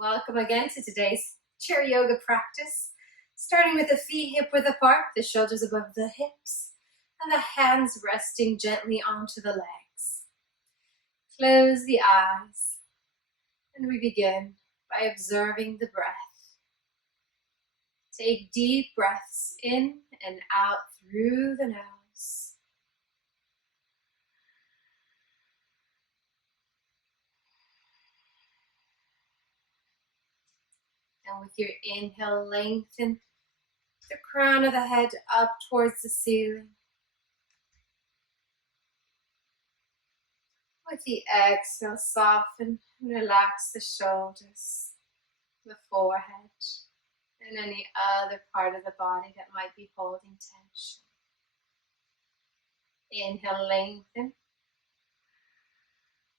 Welcome again to today's chair yoga practice. Starting with the feet hip-width apart, the shoulders above the hips, and the hands resting gently onto the legs. Close the eyes, and we begin by observing the breath. Take deep breaths in and out through the nose. And with your inhale, lengthen the crown of the head up towards the ceiling. With the exhale, soften and relax the shoulders, the forehead, and any other part of the body that might be holding tension. Inhale, lengthen.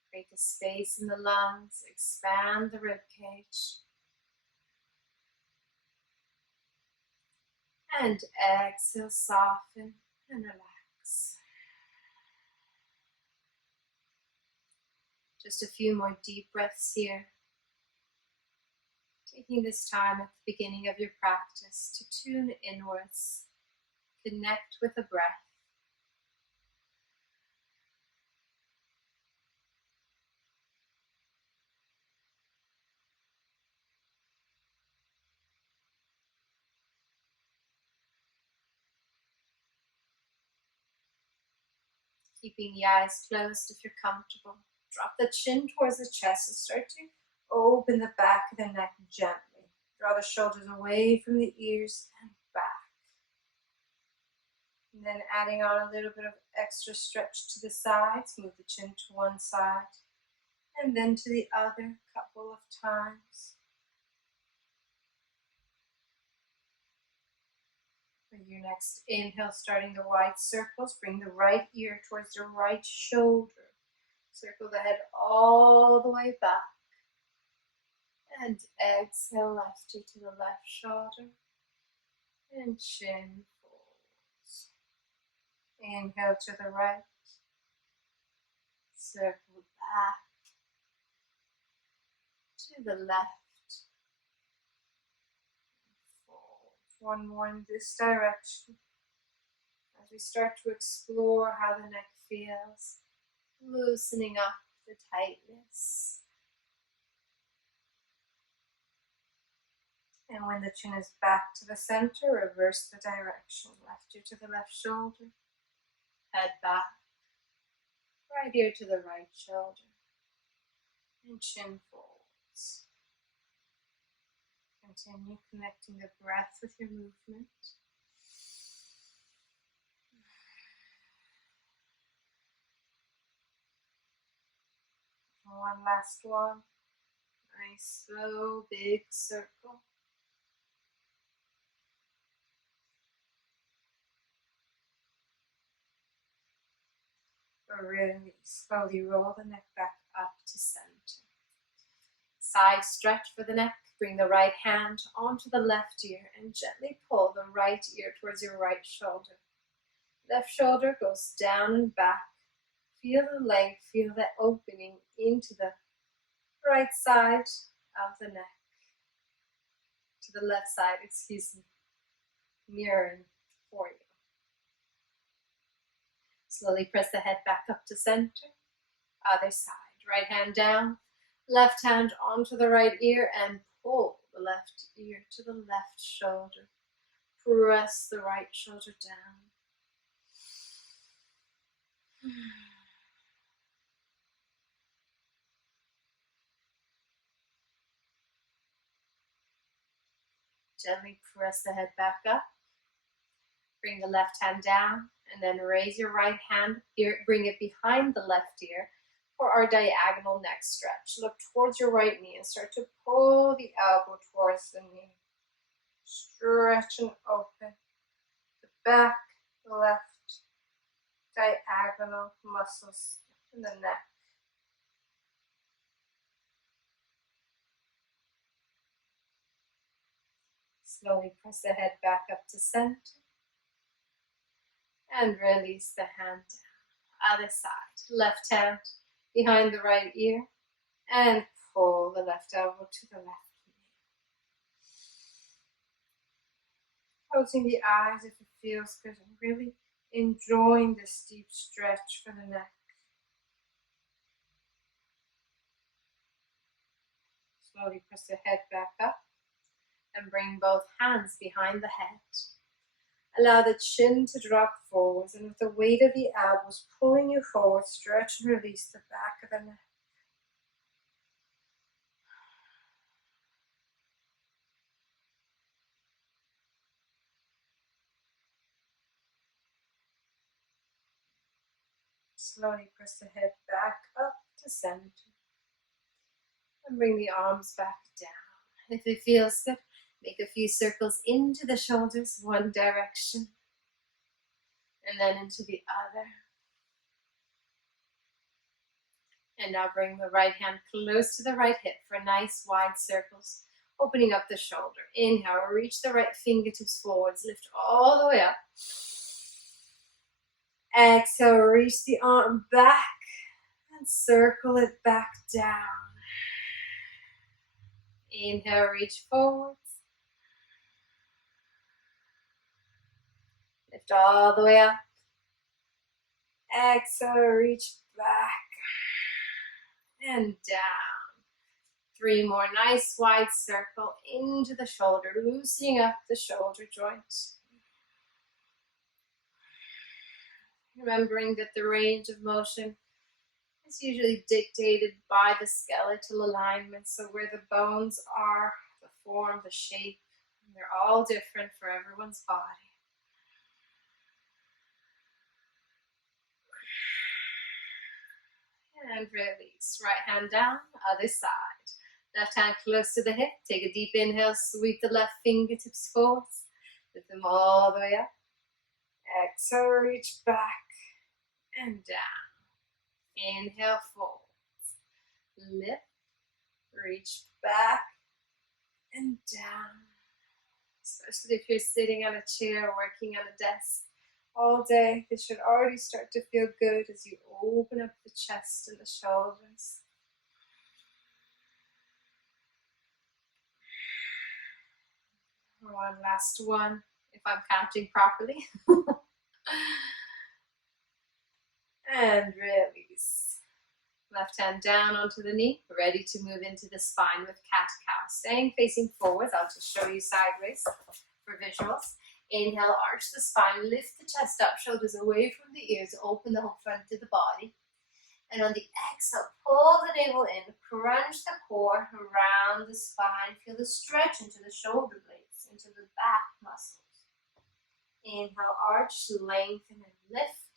Create a space in the lungs, expand the rib cage. And exhale, soften and relax. Just a few more deep breaths here. Taking this time at the beginning of your practice to tune inwards, connect with the breath. Keeping the eyes closed if you're comfortable. Drop the chin towards the chest and start to open the back of the neck gently. Draw the shoulders away from the ears and back. And then adding on a little bit of extra stretch to the sides. Move the chin to one side and then to the other a couple of times. With your next inhale, starting the wide circles, bring the right ear towards the right shoulder. Circle the head all the way back. And exhale, left ear to the left shoulder. And chin folds. Inhale to the right. Circle back. To the left. One more in this direction as we start to explore how the neck feels, loosening up the tightness. And when the chin is back to the center, reverse the direction. Left ear to the left shoulder, head back, right ear to the right shoulder, and chin folds. Continue connecting the breath with your movement. One last one. Nice, slow, big circle. Really slowly roll the neck back up to center. Side stretch for the neck. Bring the right hand onto the left ear and gently pull the right ear towards your right shoulder. Left shoulder goes down and back. Feel the length, feel the opening into the right side of the neck. To the left side, excuse me. Mirroring for you. Slowly press the head back up to center. Other side. Right hand down. Left hand onto the right ear and pull the left ear to the left shoulder. Press the right shoulder down. Gently press the head back up. Bring the left hand down and then raise your right hand. Bring it behind the left ear for our diagonal neck stretch. Look towards your right knee and start to pull the elbow towards the knee. Stretch and open. The back, the left, diagonal muscles in the neck. Slowly press the head back up to center. And release the hand down. Other side. Left hand behind the right ear. And pull the left elbow to the left. Closing the eyes if it feels good, and really enjoying this deep stretch for the neck. Slowly press the head back up and bring both hands behind the head. Allow the chin to drop forwards, and with the weight of the elbows pulling you forward, stretch and release the back of the neck. Slowly press the head back up to center. And bring the arms back down. If it feels good, make a few circles into the shoulders, one direction, and then into the other. And now bring the right hand close to the right hip for nice wide circles, opening up the shoulder. Inhale, reach the right fingertips forwards, lift all the way up. Exhale, reach the arm back and circle it back down. Inhale, reach forwards. Lift all the way up. Exhale, reach back and down. 3 more, nice wide circle into the shoulder, loosening up the shoulder joint. Remembering that the range of motion is usually dictated by the skeletal alignment, so where the bones are, the form, the shape, they're all different for everyone's body. And release. Right hand down, other side. Left hand close to the hip. Take a deep inhale, sweep the left fingertips forward. Lift them all the way up. Exhale, reach back and down. Inhale, fold. Lift, reach back and down. Especially if you're sitting on a chair or working on a desk all day, this should already start to feel good as you open up the chest and the shoulders. One last one, if I'm counting properly. And release. Left hand down onto the knee, ready to move into the spine with cat-cow. Staying facing forwards, I'll just show you sideways for visuals. Inhale, arch the spine, lift the chest up, shoulders away from the ears, open the whole front of the body. And on the exhale, pull the navel in, crunch the core around the spine, feel the stretch into the shoulder blades, into the back muscles. Inhale, arch, lengthen and lift.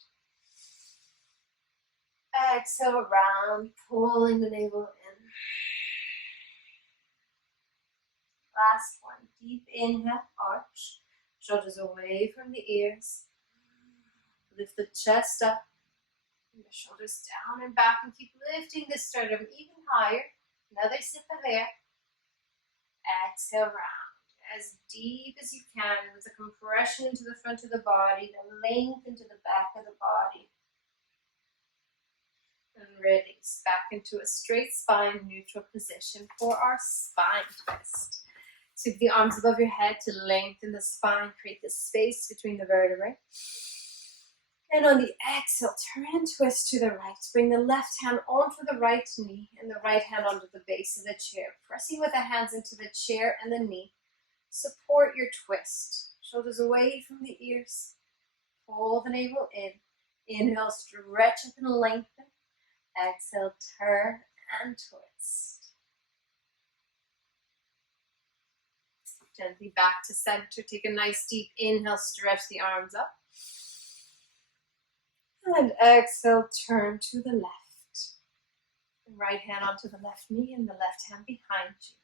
Exhale, round, pulling the navel in. Last one, deep inhale, arch, shoulders away from the ears. Lift the chest up, and the shoulders down and back, and keep lifting the sternum even higher. Another sip of air. Exhale, round, as deep as you can, with a compression into the front of the body, then length into the back of the body. And release back into a straight spine, neutral position for our spine twist. Sweep the arms above your head to lengthen the spine, create the space between the vertebrae. And on the exhale, turn and twist to the right. Bring the left hand onto the right knee and the right hand onto the base of the chair. Pressing with the hands into the chair and the knee. Support your twist. Shoulders away from the ears. Pull the navel in. Inhale, stretch up and lengthen. Exhale, turn and twist. Gently back to center. Take a nice deep inhale, stretch the arms up. And exhale, turn to the left. Right hand onto the left knee and the left hand behind you.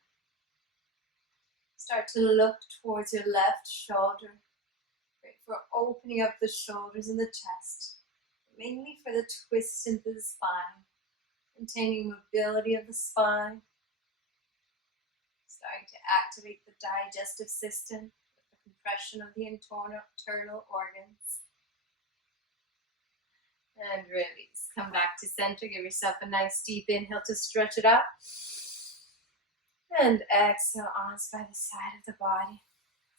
Start to look towards your left shoulder. Great for opening up the shoulders and the chest. Mainly for the twist into the spine, maintaining mobility of the spine, starting to activate the digestive system with the compression of the internal organs. And release. Come back to center. Give yourself a nice deep inhale to stretch it out. And exhale, arms by the side of the body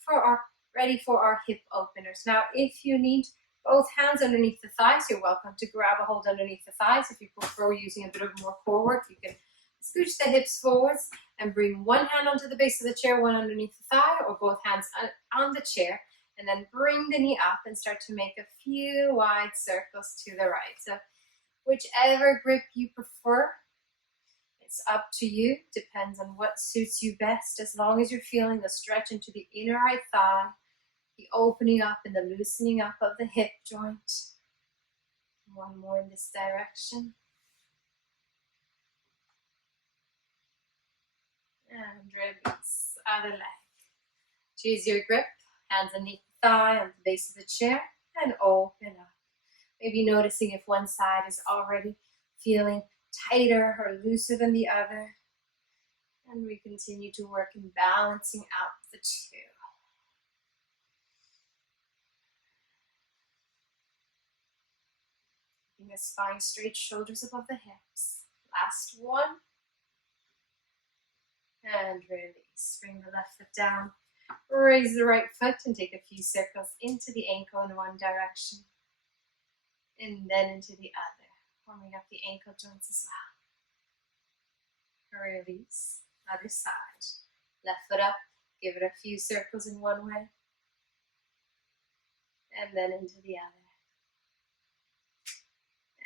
for our ready for our hip openers. Now, if you need both hands underneath the thighs, you're welcome to grab a hold underneath the thighs. If you prefer using a bit of more core work, you can scooch the hips forwards and bring one hand onto the base of the chair, one underneath the thigh, or both hands on the chair, and then bring the knee up and start to make a few wide circles to the right. So whichever grip you prefer, it's up to you, depends on what suits you best, as long as you're feeling the stretch into the inner right thigh, the opening up and the loosening up of the hip joint. One more in this direction. And release, other leg. Choose your grip, hands underneath the thigh, on the base of the chair, and open up. Maybe noticing if one side is already feeling tighter or looser than the other. And we continue to work in balancing out the two. Keeping the spine straight, shoulders above the hips. Last one. And release. Bring the left foot down. Raise the right foot and take a few circles into the ankle in one direction. And then into the other. Warming up the ankle joints as well. Release. Other side. Left foot up. Give it a few circles in one way. And then into the other.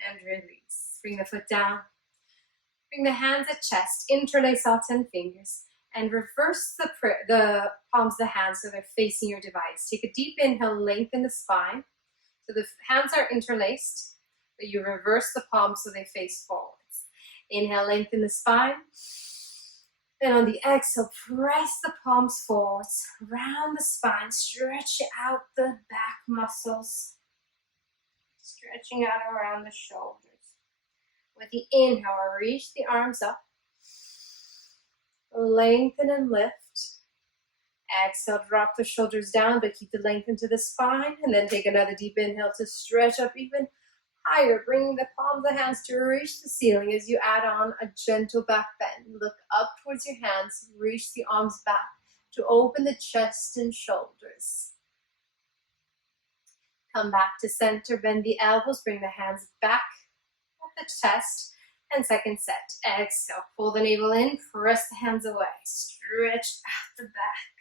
And release. Bring the foot down. Bring the hands at chest. Interlace all 10 fingers. And reverse the palms of the hands so they're facing your device. Take a deep inhale. Lengthen the spine. So the hands are interlaced, but you reverse the palms so they face forwards. Inhale, lengthen the spine. And on the exhale, press the palms forwards, round the spine, stretch out the back muscles, stretching out around the shoulders. With the inhale, reach the arms up, lengthen and lift. Exhale, drop the shoulders down, but keep the length into the spine, and then take another deep inhale to stretch up even higher, bringing the palms of the hands to reach the ceiling as you add on a gentle back bend. Look up towards your hands, reach the arms back to open the chest and shoulders. Come back to center, bend the elbows, bring the hands back at the chest, and second set. Exhale, pull the navel in, press the hands away, stretch out the back.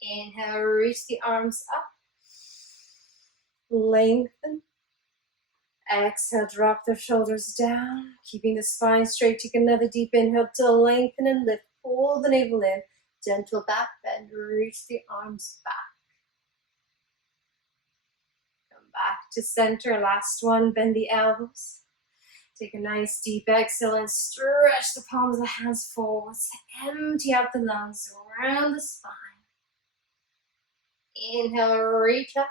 Inhale, reach the arms up, lengthen. Exhale, drop the shoulders down, keeping the spine straight. Take another deep inhale to lengthen and lift. Pull the navel in, gentle back bend, reach the arms back. Come back to center, last one, bend the elbows. Take a nice deep exhale and stretch the palms of the hands forwards. Empty out the lungs around the spine. Inhale, reach up.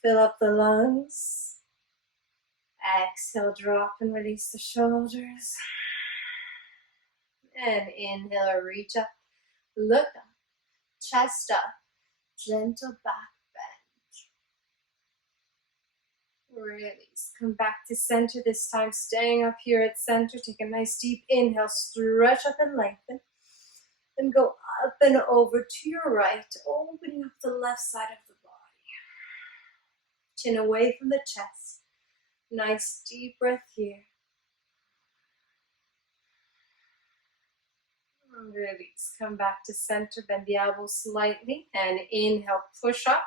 Fill up the lungs. Exhale, drop and release the shoulders. And inhale, reach up. Look up. Chest up. Gentle back bend. Release. Come back to center this time. Staying up here at center. Take a nice deep inhale. Stretch up and lengthen. Then go up and over to your right, opening up the left side of the body. Chin away from the chest. Nice deep breath here. And release. Come back to center, bend the elbows slightly, and inhale, push up.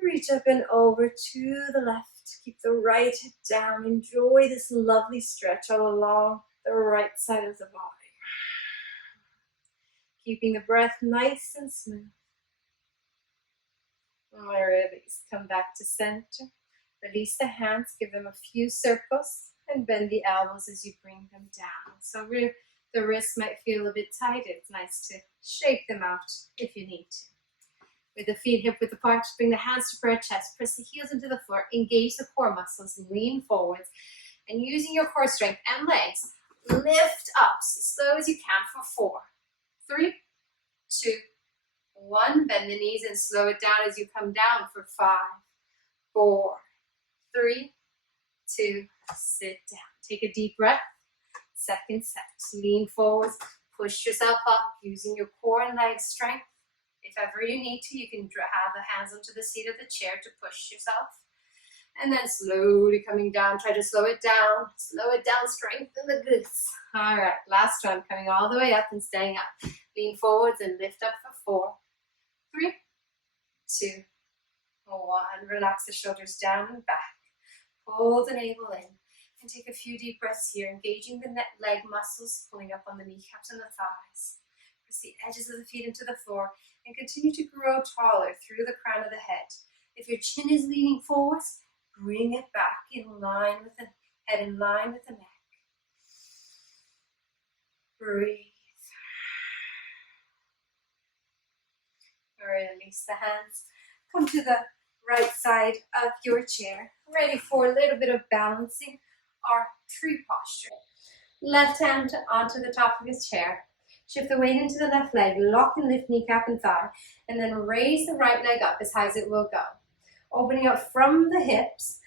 Reach up and over to the left. Keep the right hip down. Enjoy this lovely stretch all along the right side of the body. Keeping the breath nice and smooth. Release. Come back to center. Release the hands. Give them a few circles. And bend the elbows as you bring them down. So the wrists might feel a bit tight. It's nice to shake them out if you need to. With the feet hip width apart, bring the hands to prayer chest. Press the heels into the floor. Engage the core muscles. Lean forwards. And using your core strength and legs, lift up as slow as you can for 4, 3, 2, 1. Bend the knees and slow it down as you come down for 5, 4, 3, 2, sit down. Take a deep breath. Second set. Lean forwards. push yourself up using your core and leg strength. If ever you need to, you can have the hands onto the seat of the chair to push yourself. And then slowly coming down, try to slow it down, strengthen the glutes. All right, last one, coming all the way up and staying up. Lean forwards and lift up for 4, 3, 2, 1. Relax the shoulders down and back. Pull the navel in and take a few deep breaths here, engaging the leg muscles, pulling up on the kneecaps and the thighs. Press the edges of the feet into the floor and continue to grow taller through the crown of the head. If your chin is leaning forwards, bring it back in line with the head, in line with the neck. Breathe. Release the hands. Come to the right side of your chair. Ready for a little bit of balancing our tree posture. Left hand onto the top of his chair. Shift the weight into the left leg. Lock and lift kneecap and thigh. And then raise the right leg up as high as it will go. Opening up from the hips,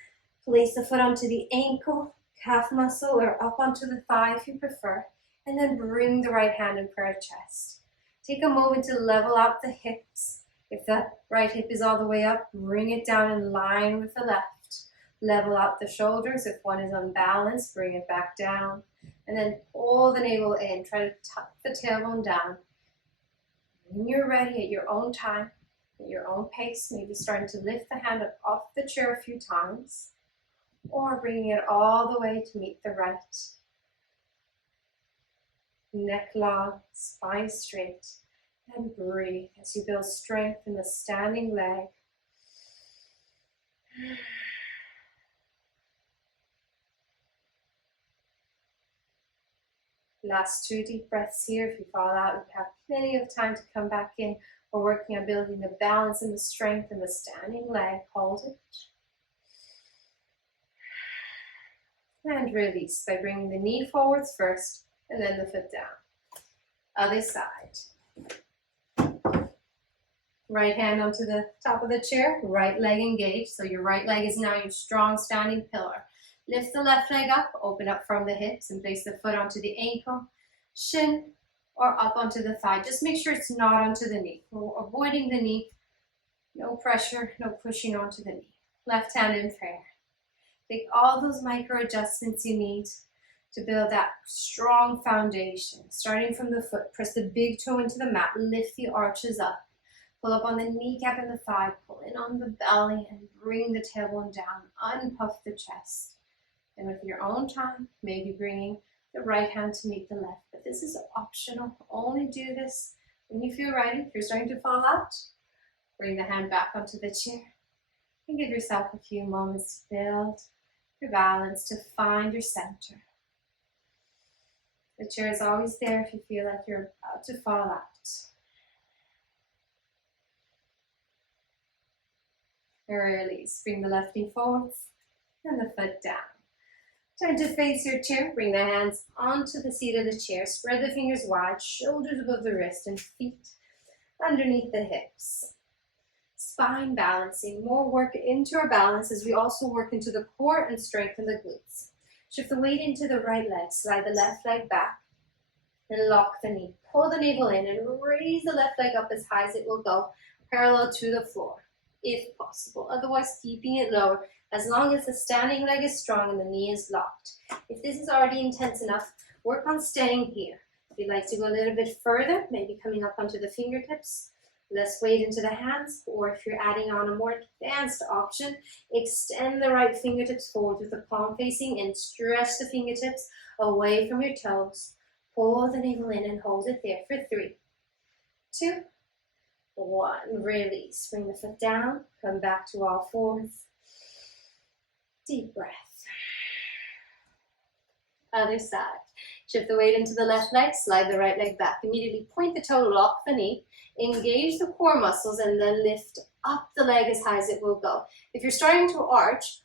place the foot onto the ankle, calf muscle, or up onto the thigh if you prefer, and then bring the right hand in prayer chest. Take a moment to level out the hips. If the right hip is all the way up, bring it down in line with the left. Level out the shoulders. If one is unbalanced, bring it back down. And then pull the navel in. Try to tuck the tailbone down. When you're ready, at your own time, at your own pace, maybe starting to lift the hand up off the chair a few times, or bringing it all the way to meet the right. Neck long, spine straight, and breathe as you build strength in the standing leg. Last 2 deep breaths here. If you fall out, you have plenty of time to come back in. We're working on building the balance and the strength in the standing leg. Hold it. And release by bringing the knee forwards first and then the foot down. Other side. Right hand onto the top of the chair, right leg engaged. So your right leg is now your strong standing pillar. Lift the left leg up, open up from the hips, and place the foot onto the ankle, shin, or up onto the thigh. Just make sure it's not onto the knee. We're avoiding the knee. No pressure, no pushing onto the knee. Left hand in prayer. Take all those micro adjustments you need to build that strong foundation. Starting from the foot, press the big toe into the mat, lift the arches up. Pull up on the kneecap and the thigh, pull in on the belly, and bring the tailbone down. Unpuff the chest. And with your own time, maybe bringing the right hand to meet the left. But this is optional. Only do this when you feel ready. If you're starting to fall out, bring the hand back onto the chair. And give yourself a few moments to build your balance, to find your center. The chair is always there if you feel like you're about to fall out. Release. Bring the left knee forwards and the foot down. Turn to face your chair. Bring the hands onto the seat of the chair. Spread the fingers wide, shoulders above the wrist, and feet underneath the hips. Spine balancing. More work into our balance as we also work into the core and strengthen the glutes. Shift the weight into the right leg. Slide the left leg back and lock the knee. Pull the navel in and raise the left leg up as high as it will go, parallel to the floor, if possible. Otherwise, keeping it lower as long as the standing leg is strong and the knee is locked. If this is already intense enough, work on staying here. If you'd like to go a little bit further, maybe coming up onto the fingertips, less weight into the hands, or if you're adding on a more advanced option, extend the right fingertips forward with the palm facing and stretch the fingertips away from your toes. Pull the navel in and hold it there for 3, 2, 1. Release. Bring the foot down. Come back to all fours. Deep breath. Other side. Shift the weight into the left leg. Slide the right leg back. Immediately point the toe, lock the knee. Engage the core muscles and then lift up the leg as high as it will go. If you're starting to arch,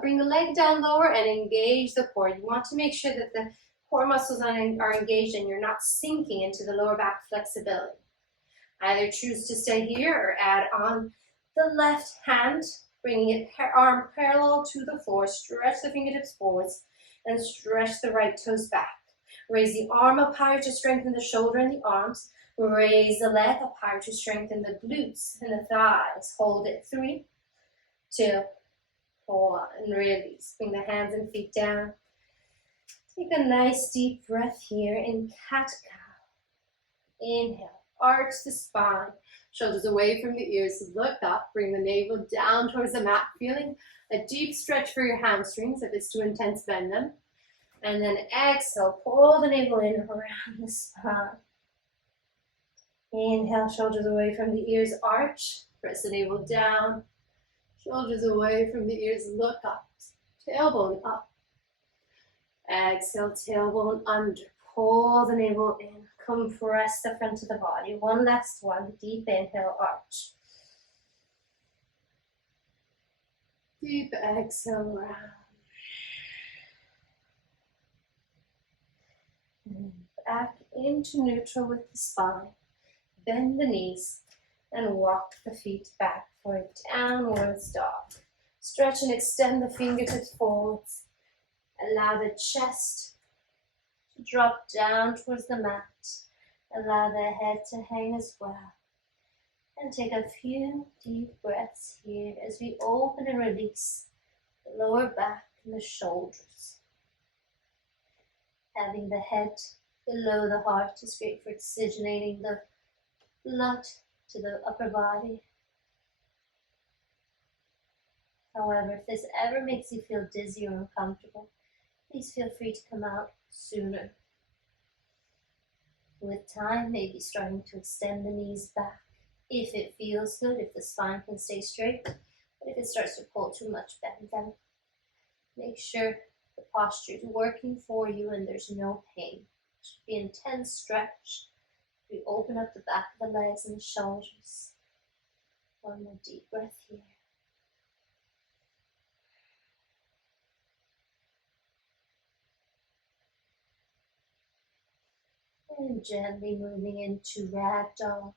bring the leg down lower and engage the core. You want to make sure that the core muscles are engaged and you're not sinking into the lower back flexibility. Either choose to stay here or add on the left hand, bringing it arm parallel to the floor. Stretch the fingertips forwards and stretch the right toes back. Raise the arm up higher to strengthen the shoulder and the arms. Raise the leg up higher to strengthen the glutes and the thighs. Hold it. 3, 2, 1. And release. Bring the hands and feet down. Take a nice deep breath here in cat-cow. Inhale. Arch the spine. Shoulders away from the ears. Look up. Bring the navel down towards the mat. Feeling a deep stretch for your hamstrings. If it's too intense, bend them. And then exhale, pull the navel in around the spine. Inhale, shoulders away from the ears, arch. Press the navel down. Shoulders away from the ears, look up. Tailbone up. Exhale, tailbone under. Pull the navel in. Compress the front of the body. One last one. Deep inhale, arch. Deep exhale, round. Back into neutral with the spine. Bend the knees and walk the feet back for a downwards dog. Stretch and extend the fingertips forwards. Allow the chest to drop down towards the mat. Allow the head to hang as well. And take a few deep breaths here as we open and release the lower back and the shoulders. Having the head below the heart is great for oxygenating the blood to the upper body. However, if this ever makes you feel dizzy or uncomfortable, please feel free to come out sooner. With time, maybe starting to extend the knees back if it feels good, if the spine can stay straight. But if it starts to pull too much, bend them. Make sure the posture is working for you and there's no pain. It should be intense stretch. We open up the back of the legs and the shoulders. One more deep breath here. And gently moving into ragdoll.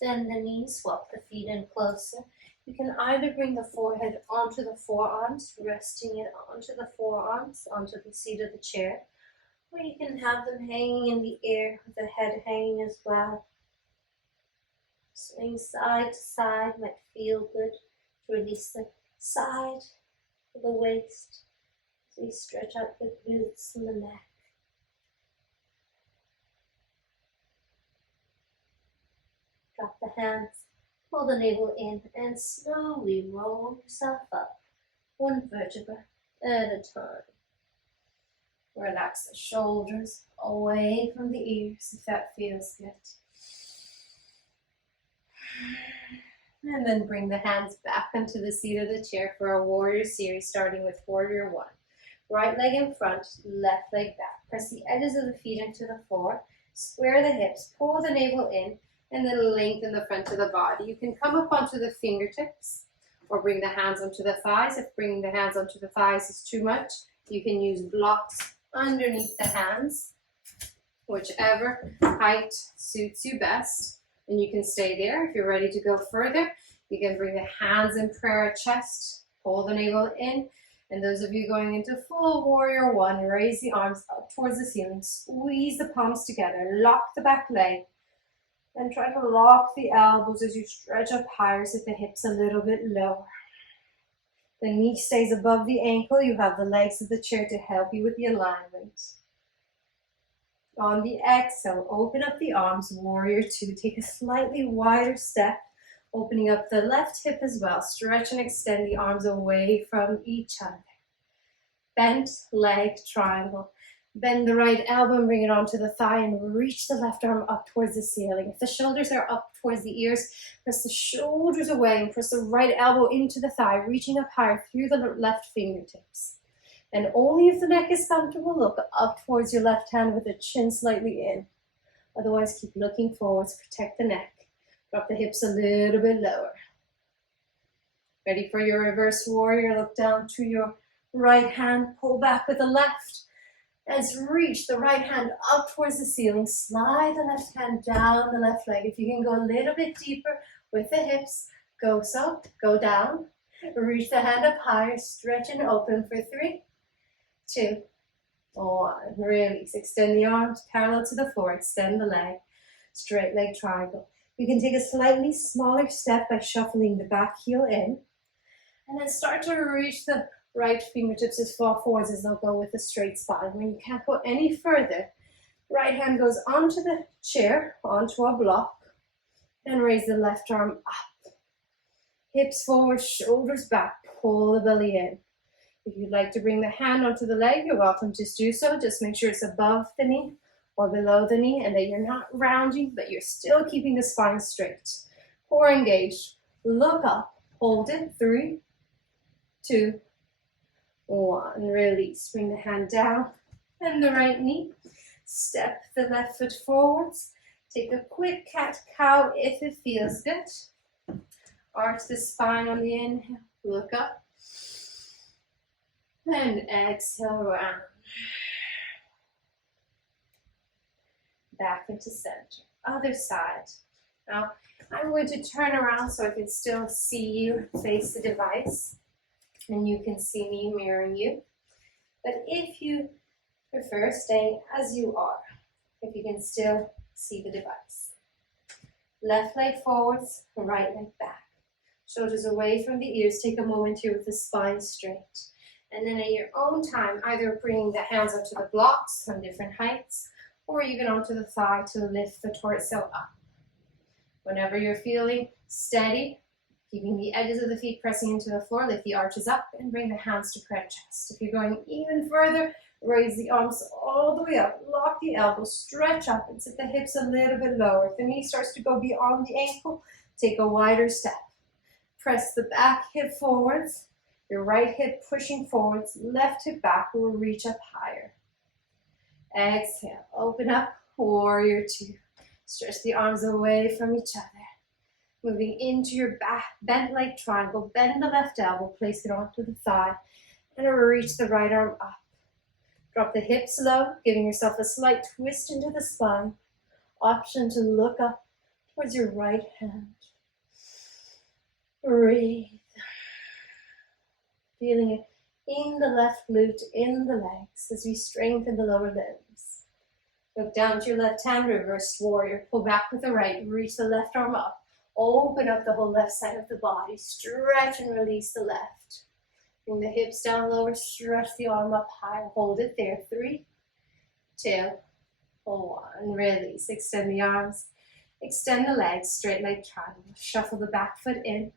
Bend the knees, swap the feet in closer. You can either bring the forehead onto the forearms, resting it onto the forearms, onto the seat of the chair. Or you can have them hanging in the air with the head hanging as well. Swing side to side might feel good to release the side of the waist as we stretch out the glutes and the neck. Drop the hands, pull the navel in, and slowly roll yourself up, one vertebra at a time. Relax the shoulders away from the ears if that feels good. And then bring the hands back onto the seat of the chair for a warrior series, starting with warrior 1. Right leg in front, left leg back. Press the edges of the feet into the floor, square the hips, pull the navel in, and then lengthen the front of the body. You can come up onto the fingertips or bring the hands onto the thighs. If bringing the hands onto the thighs is too much, you can use blocks underneath the hands, whichever height suits you best. And you can stay there. If you're ready to go further, you can bring the hands in prayer at chest, pull the navel in. And those of you going into full warrior 1, raise the arms up towards the ceiling, squeeze the palms together, lock the back leg, and try to lock the elbows as you stretch up higher, so the hips a little bit lower. The knee stays above the ankle. You have the legs of the chair to help you with the alignment. On the exhale, open up the arms, warrior 2. Take a slightly wider step, opening up the left hip as well. Stretch and extend the arms away from each other. Bent leg triangle. Bend the right elbow and bring it onto the thigh and reach the left arm up towards the ceiling. If the shoulders are up towards the ears, press the shoulders away and press the right elbow into the thigh, reaching up higher through the left fingertips. And only if the neck is comfortable, look up towards your left hand with the chin slightly in. Otherwise, keep looking forwards, protect the neck. Drop the hips a little bit lower. Ready for your reverse warrior, look down to your right hand, pull back with the left. As reach the right hand up towards the ceiling, slide the left hand down the left leg. If you can go a little bit deeper with the hips, go so, go down. Reach the hand up higher, stretch and open for 3, 2, 1, release. Extend the arms parallel to the floor. Extend the leg. Straight leg triangle. You can take a slightly smaller step by shuffling the back heel in. And then start to reach the right fingertips as far forwards as they'll go with a straight spine. When you can't go any further, right hand goes onto the chair, onto a block, and raise the left arm up. Hips forward, shoulders back, pull the belly in. If you'd like to bring the hand onto the leg, you're welcome to do so. Just make sure it's above the knee or below the knee and that you're not rounding, but you're still keeping the spine straight. Core engaged. Look up. Hold it. 3, 2, 1. Release. Bring the hand down and the right knee. Step the left foot forwards. Take a quick cat-cow if it feels good. Arch the spine on the inhale. Look up. And exhale round. Back into center. Other side. Now, I'm going to turn around so I can still see you face the device. And you can see me mirroring you. But if you prefer, stay as you are. If you can still see the device. Left leg forwards, right leg back. Shoulders away from the ears. Take a moment here with the spine straight. And then at your own time, either bring the hands onto the blocks on different heights, or even onto the thigh to lift the torso up. Whenever you're feeling steady, keeping the edges of the feet pressing into the floor, lift the arches up and bring the hands to prayer chest. If you're going even further, raise the arms all the way up, lock the elbows, stretch up and sit the hips a little bit lower. If the knee starts to go beyond the ankle, take a wider step. Press the back hip forwards, your right hip pushing forwards, left hip back will reach up higher. Exhale, open up, warrior 2. Stretch the arms away from each other. Moving into your back, bent leg triangle, bend the left elbow, place it onto the thigh, and reach the right arm up. Drop the hips low, giving yourself a slight twist into the spine. Option to look up towards your right hand. Breathe. Feeling it in the left glute, in the legs, as we strengthen the lower limbs. Look down to your left hand, reversed warrior. Pull back with the right, reach the left arm up. Open up the whole left side of the body. Stretch and release the left. Bring the hips down lower, stretch the arm up higher. Hold it there. 3, 2, 1. Release. Extend the arms. Extend the legs. Straight leg triangle. Shuffle the back foot in.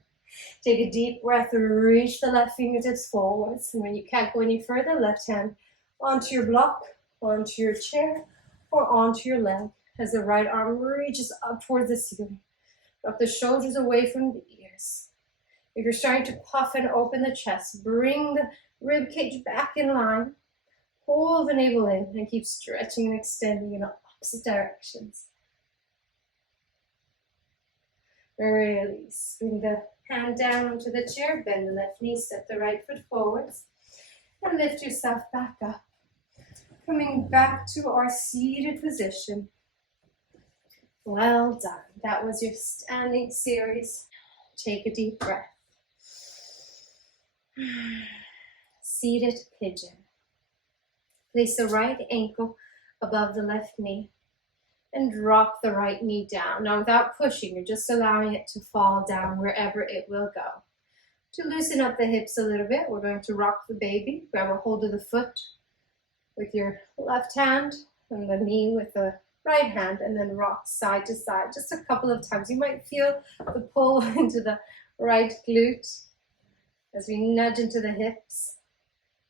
Take a deep breath. Reach the left fingertips forwards. And when you can't go any further, left hand onto your block, onto your chair, or onto your leg as the right arm reaches up towards the ceiling. Drop the shoulders away from the ears. If you're starting to puff and open the chest, bring the rib cage back in line. Pull the navel in and keep stretching and extending in opposite directions. Release. Bring the hand down onto the chair, bend the left knee, step the right foot forwards, and lift yourself back up. Coming back to our seated position. Well done. That was your standing series. Take a deep breath. Seated pigeon. Place the right ankle above the left knee and drop the right knee down. Now without pushing, you're just allowing it to fall down wherever it will go. To loosen up the hips a little bit, we're going to rock the baby. Grab a hold of the foot with your left hand and the knee with the right hand, and then rock side to side just a couple of times. You might feel the pull into the right glute as we nudge into the hips.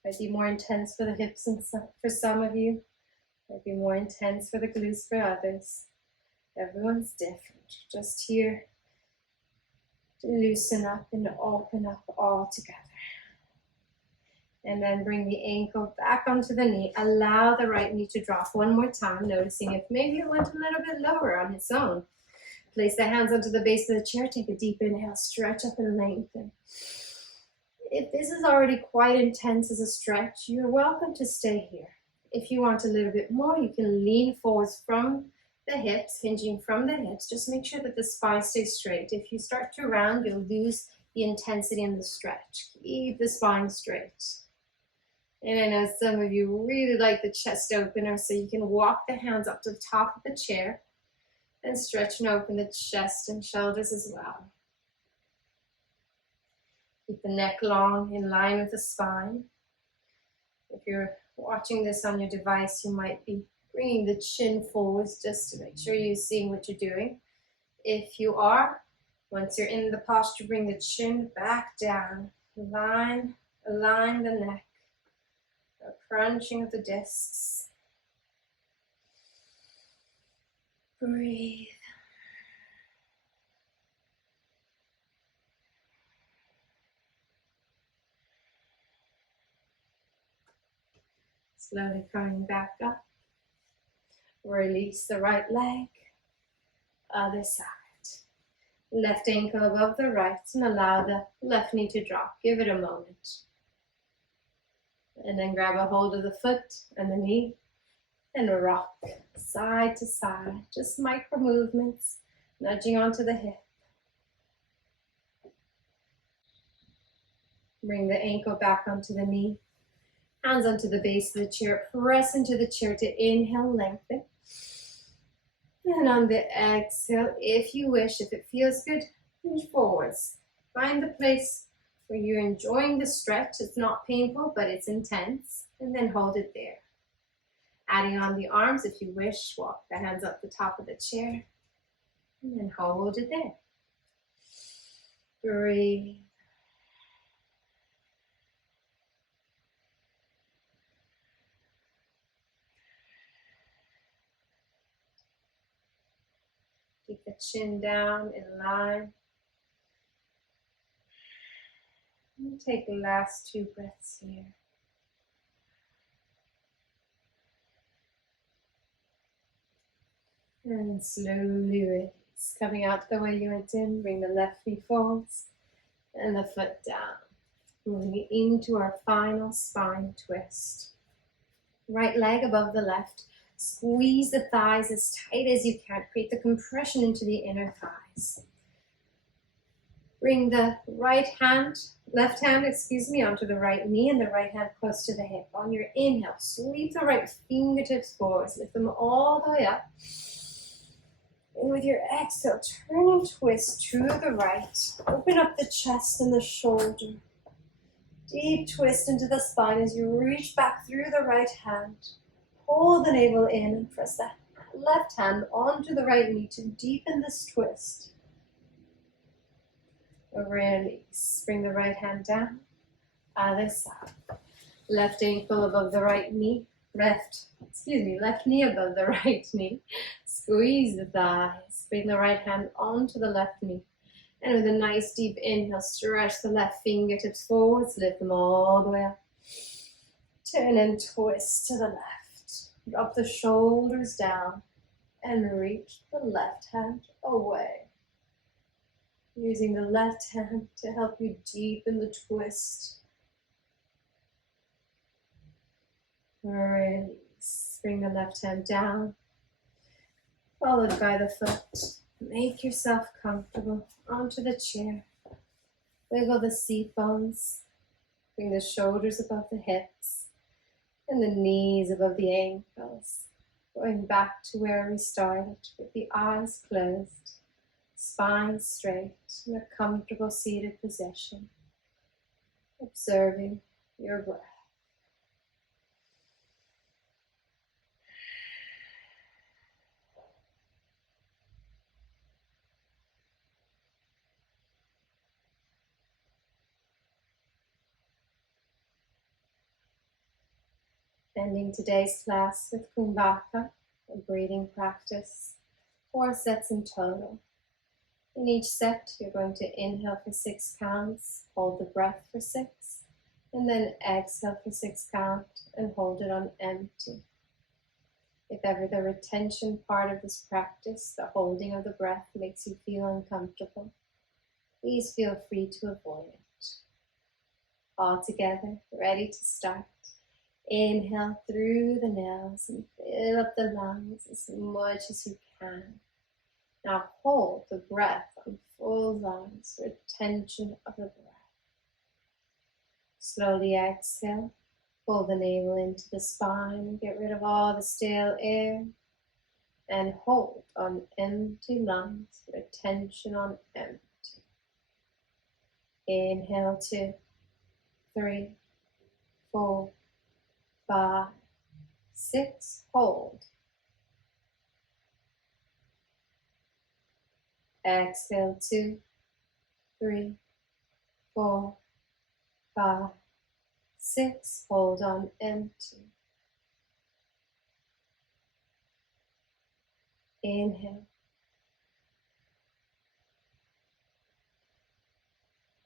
Might be more intense for the hips and for some of you. Might be more intense for the glutes for others. Everyone's different. Just here to loosen up and open up all together. And then bring the ankle back onto the knee. Allow the right knee to drop one more time, noticing if maybe it went a little bit lower on its own. Place the hands onto the base of the chair. Take a deep inhale. Stretch up and lengthen. If this is already quite intense as a stretch, you're welcome to stay here. If you want a little bit more, you can lean forwards from the hips, hinging from the hips. Just make sure that the spine stays straight. If you start to round, you'll lose the intensity in the stretch. Keep the spine straight. And I know some of you really like the chest opener, so you can walk the hands up to the top of the chair and stretch and open the chest and shoulders as well. Keep the neck long in line with the spine. If you're watching this on your device, you might be bringing the chin forwards just to make sure you're seeing what you're doing. If you are, once you're in the posture, bring the chin back down. Align the neck. A crunching of the discs. Breathe. Slowly coming back up. Release the right leg. Other side. Left ankle above the right and allow the left knee to drop. Give it a moment. And then grab a hold of the foot and the knee and rock side to side. Just micro movements, nudging onto the hip. Bring the ankle back onto the knee. Hands onto the base of the chair. Press into the chair to inhale, lengthen. And on the exhale, if you wish, if it feels good, hinge forwards. Find the place where you're enjoying the stretch. It's not painful, but it's intense. And then hold it there. Adding on the arms, if you wish, walk the hands up the top of the chair. And then hold it there. Breathe. Keep the chin down in line. And take the last 2 breaths here. And slowly release. Coming out the way you went in, bring the left knee forwards and the foot down. Moving into our final spine twist. Right leg above the left. Squeeze the thighs as tight as you can. Create the compression into the inner thighs. Bring the left hand, onto the right knee and the right hand close to the hip. On your inhale, sweep the right fingertips forwards. Lift them all the way up. And with your exhale, turn and twist to the right. Open up the chest and the shoulder. Deep twist into the spine as you reach back through the right hand. Pull the navel in and press the left hand onto the right knee to deepen this twist. Release. Bring the right hand down. Other side. Left ankle above the right knee. Left knee above the right knee. Squeeze the thighs. Bring the right hand onto the left knee. And with a nice deep inhale, stretch the left fingertips forwards. Lift them all the way up. Turn and twist to the left. Drop the shoulders down. And reach the left hand away. Using the left hand to help you deepen the twist. Release. Bring the left hand down, followed by the foot. Make yourself comfortable onto the chair. Wiggle the seat bones. Bring the shoulders above the hips and the knees above the ankles. Going back to where we started with the eyes closed. Spine straight in a comfortable seated position, observing your breath. Ending today's class with Kumbhaka, a breathing practice, 4 sets in total. In each set, you're going to inhale for 6 counts, hold the breath for 6, and then exhale for 6 counts and hold it on empty. If ever the retention part of this practice, the holding of the breath, makes you feel uncomfortable, please feel free to avoid it. All together, ready to start. Inhale through the nose and fill up the lungs as much as you can. Now hold the breath on full lungs, retention of the breath. Slowly exhale, Pull the navel into the spine, get rid of all the stale air, and hold on empty lungs, retention on empty. Inhale, 2, 3, 4, 5, 6, hold. Exhale, 2, 3, 4, 5, 6, hold on empty. Inhale.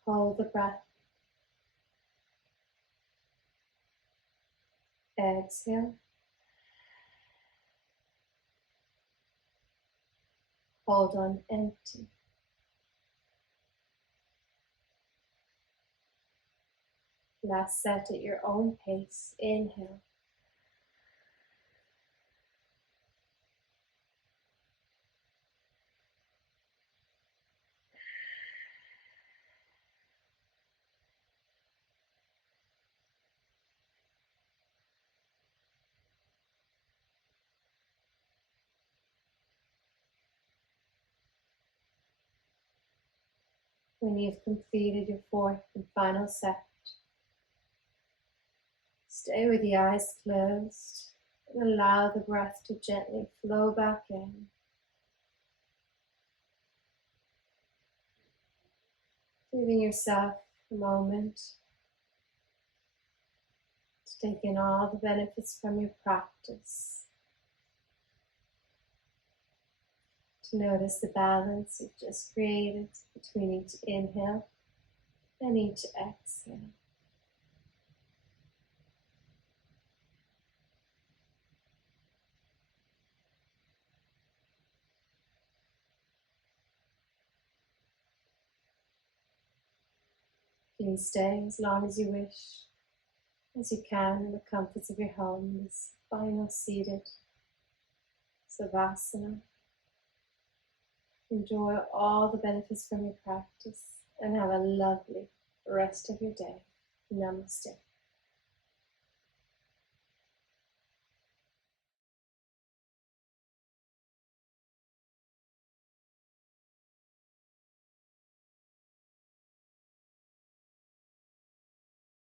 Hold the breath. Exhale. Hold on empty. Last set at your own pace. Inhale. When you've completed your fourth and final set, stay with the eyes closed and allow the breath to gently flow back in. Giving yourself a moment to take in all the benefits from your practice. To notice the balance you've just created between each inhale and each exhale. Please stay as long as you wish, as you can in the comforts of your home, this final seated Savasana. Enjoy all the benefits from your practice and have a lovely rest of your day. Namaste.